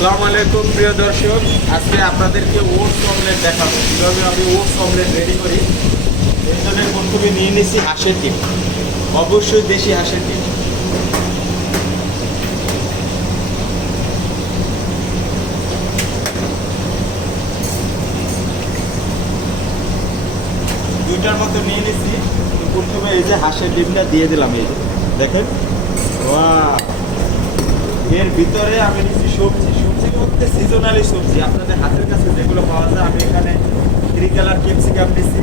আসসালামু আলাইকুম প্রিয় দর্শক, আজকে আপনাদেরকে ওটস অমলেট দেখাবো কীভাবে আমি ওটস অমলেট রেডি করি। এই জন্য প্রথমে নিয়ে নিয়েছি হাঁসের ডিম, অবশ্যই দেশি হাঁসের ডিম। দুইটার মতো নিয়ে নিয়েছি। প্রথমে এই যে হাঁসের ডিমটা দিয়ে দিলাম, এই যে দেখেন, ওয়াও। এর ভিতরে আমি নিচ্ছি সবজি বলতে সিজনালি সবজি, আপনাদের হাতের কাছে যেগুলো পাওয়া যায়। আমি এখানে 3 কালার ক্যাপসিকাম নিচ্ছি,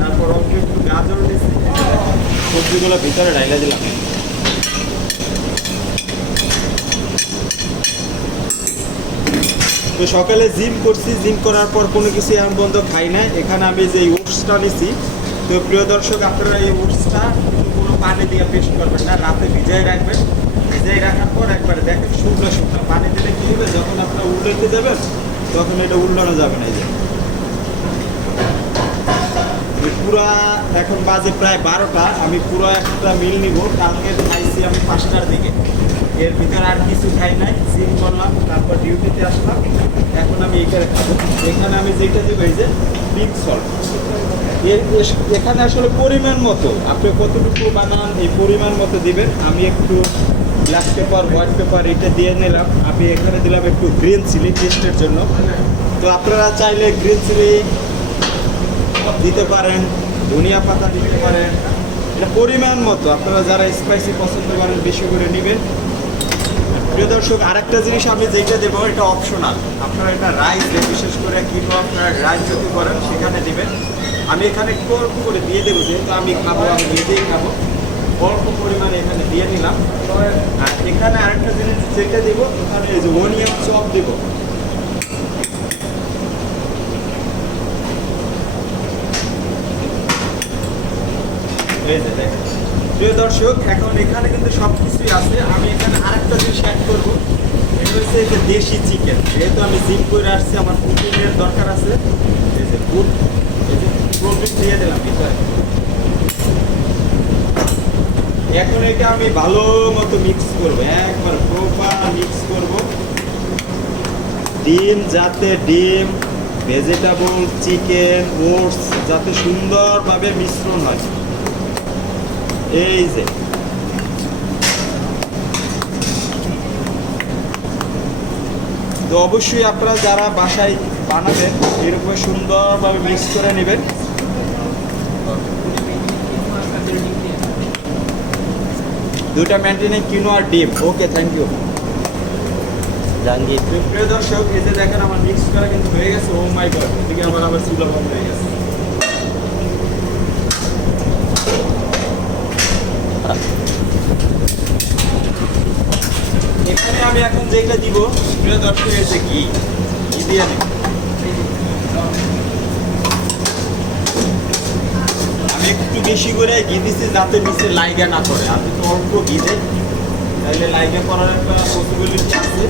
তারপর অল্প একটু গাজর নিচ্ছি। সবজিগুলো ভিতরে ঢাইলা দিলাম। তো সকালে জিম করছি, জিম করার পর কোনো কিছু এমন বন্ধ খাই না। এখানে আমি যে ওটসটা নিছি, তো প্রিয় দর্শক আপনারা এই ওটসটা কোনো পানি দিয়ে পেস্ট করবেন না, রাতে ভিজাই রাখবেন। ভিজাই রাখার পর একবারে দেখেন শুকনো শুকনো পানি দিলে কী হবে, যখন আপনারা উল্টাইতে যাবেন তখন এটা উল্টানো যাবে না। এই যে পুরা এখন বাজে প্রায় 12টা, আমি পুরো একটা মিল নিব। কালকে খাইছি আমি 5টার দিকে, এর ভিতরে আর কিছু খাই নাই। জিম করলাম, তারপর ডিউটিতে আসলাম, এখন আমি এইখানে খাবো। এখানে আমি যেটা দেবো এই যে পিঙ্ক সল্ট। এখানে আসলে পরিমাণ মতো আপনি কতটুকু বানান এই পরিমাণ মতো দিবেন। আমি একটু ব্ল্যাক পেপার, হোয়াইট পেপার এটা দিয়ে নিলাম। আমি এখানে দিলাম একটু গ্রিন চিলি টেস্টের জন্য। তো আপনারা চাইলে গ্রিন চিলি দিতে পারেন, ধনিয়া পাতা দিতে পারেন, এটা পরিমাণ মতো। আপনারা যারা স্পাইসি পছন্দ করেন বেশি করে নেবেন। প্রিয় দর্শক, আরেকটা জিনিস আমি যেটা দেবো এটা অপশনাল। আপনারা এটা রাইস, বিশেষ করে কিংবা আপনারা রাইস যদি করেন সেখানে দেবেন। আমি এখানে একটু অল্প করে দিয়ে দেবো, যেহেতু আমি খাবো, আমি নিজেই খাবো। অল্প পরিমাণে এখানে দিয়ে নিলাম। আর এখানে আরেকটা জিনিস যেটা দেবো, এখানে এই যে অনিয়ন চপ দেবো। প্রিয় দর্শক, এখন এখানে কিন্তু সব কিছুই আছে। আমি এখানে আরেকটা জিনিস অ্যাড করবো, এটা হচ্ছে যে দেশি চিকেন। যেহেতু আমি জিম করে আসছি, আমার প্রোটিনের দরকার আছে। এই যে ফুড, এই যে প্রোটিন দিয়ে দিলাম ভিতরে। এখন এটা আমি ভালো মতো মিক্স করবো, একবার প্রপার মিক্স করবো। ডিম যাতে ভেজিটেবল, চিকেন, ওটস যাতে সুন্দরভাবে মিশ্রণ হয়। এই যে তো অবশ্যই আপনারা যারা বাসায় বানাবেন এরকম সুন্দরভাবে মিক্স করে নেবেন। দুটা মেনটেনে কিনোয়া আর ডিম। ওকে, থ্যাংক ইউ জাহাঙ্গীর। প্রিয় দর্শক, এই যে দেখেন আমার মিক্স করা কিন্তু হয়ে গেছে। ও মাই গড, এদিকে আবার চুলা বন্ধ হয়ে গেছে। এখানে আমি এখন যেটা দিব, প্রিয় দর্শক, এসে ঘি দিয়ে দিব। আমি একটু বেশি করে ঘি দিচ্ছি যাতে নিচে লাইগা না করে। আমি তো অল্প ঘি দেই, তাইলে লাইগা করার একটা পসিবিলিটি আছে।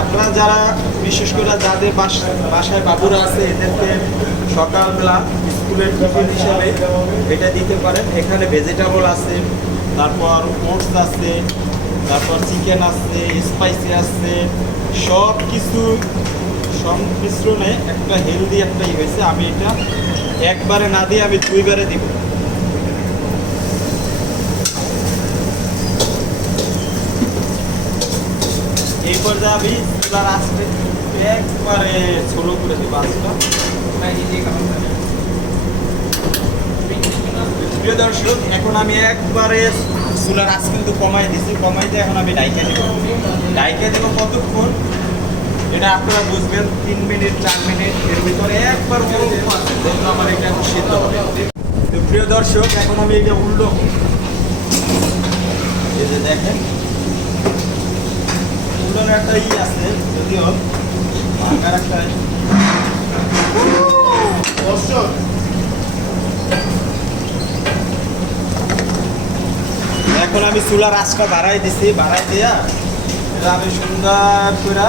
আপনারা যারা বিশেষ করে যাদের বাসায় বাবুরা আছে, এদেরকে সকালবেলা স্কুলের টিফিন হিসাবে এটা দিতে পারেন। এখানে ভেজিটেবল আছে, তারপর ওটস আছে, তারপর চিকেন আছে, স্পাইসি আছে, সব কিছু সংমিশ্রণে একটা হেলদি একটা হয়েছে। আমি এটা একবারে না দিয়ে আমি 2বারে দিব। এই পর্যায়ে আমি চুলার আঁচটা একবারে ছোলো করে দেবো আঁচটা। প্রিয় দর্শক, এখন আমি একবারে চুলার আঁচ কিন্তু কমাই দিছি। কমাইতে এখন আমি ডাইকে দেবো। ডাইকে দেবো কতক্ষণ এটা আপনারা বুঝবেন, 3 মিনিট 4 মিনিট। এর ভিতরে একবার অল্প আছে, যেহেতু আমার এটা এখন সিদ্ধ হবে। তো প্রিয় দর্শক, এখন আমি এটা উল্টো, এই যে দেখেন উল্টোর একটা আছে, যদিও ভাঙার একটা। এখন আমি চুলার আঁচটা বাড়াই দিছি। বাড়াই দিয়া এটা আমি সুন্দর করে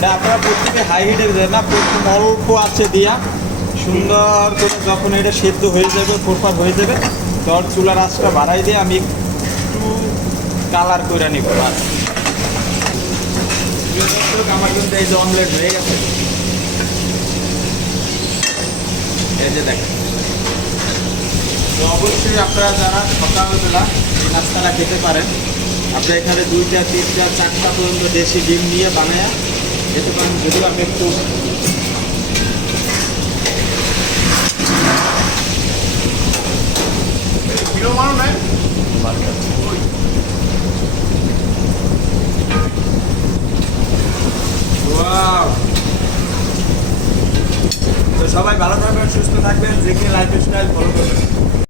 এটা আপনারা প্রত্যেকে হাই হিটে দেন না, প্রথম অল্প আছে দিয়া সুন্দর করে যখন এটা সেদ্ধ হয়ে যাবে, প্রপার হয়ে যাবে, তখন চুলার আঁচটা বাড়াই দিয়ে আমি একটু কালার করে নিব। বাস আমার কিন্তু এই যে অমলেট হয়ে গেছে, এই যে দেখেন। তো অবশ্যই আপনারা যারা সকালবেলা এই নাস্তাটা খেতে পারেন, আপনারা এখানে 2টা 3টা 4টা পর্যন্ত দেশি ডিম নিয়ে বানায় যেতে পারেন। যদিও আমি একটু তো সবাই ভালো থাকবেন, সুস্থ থাকবেন, যে কে লাইফস্টাইল ফলো করবেন।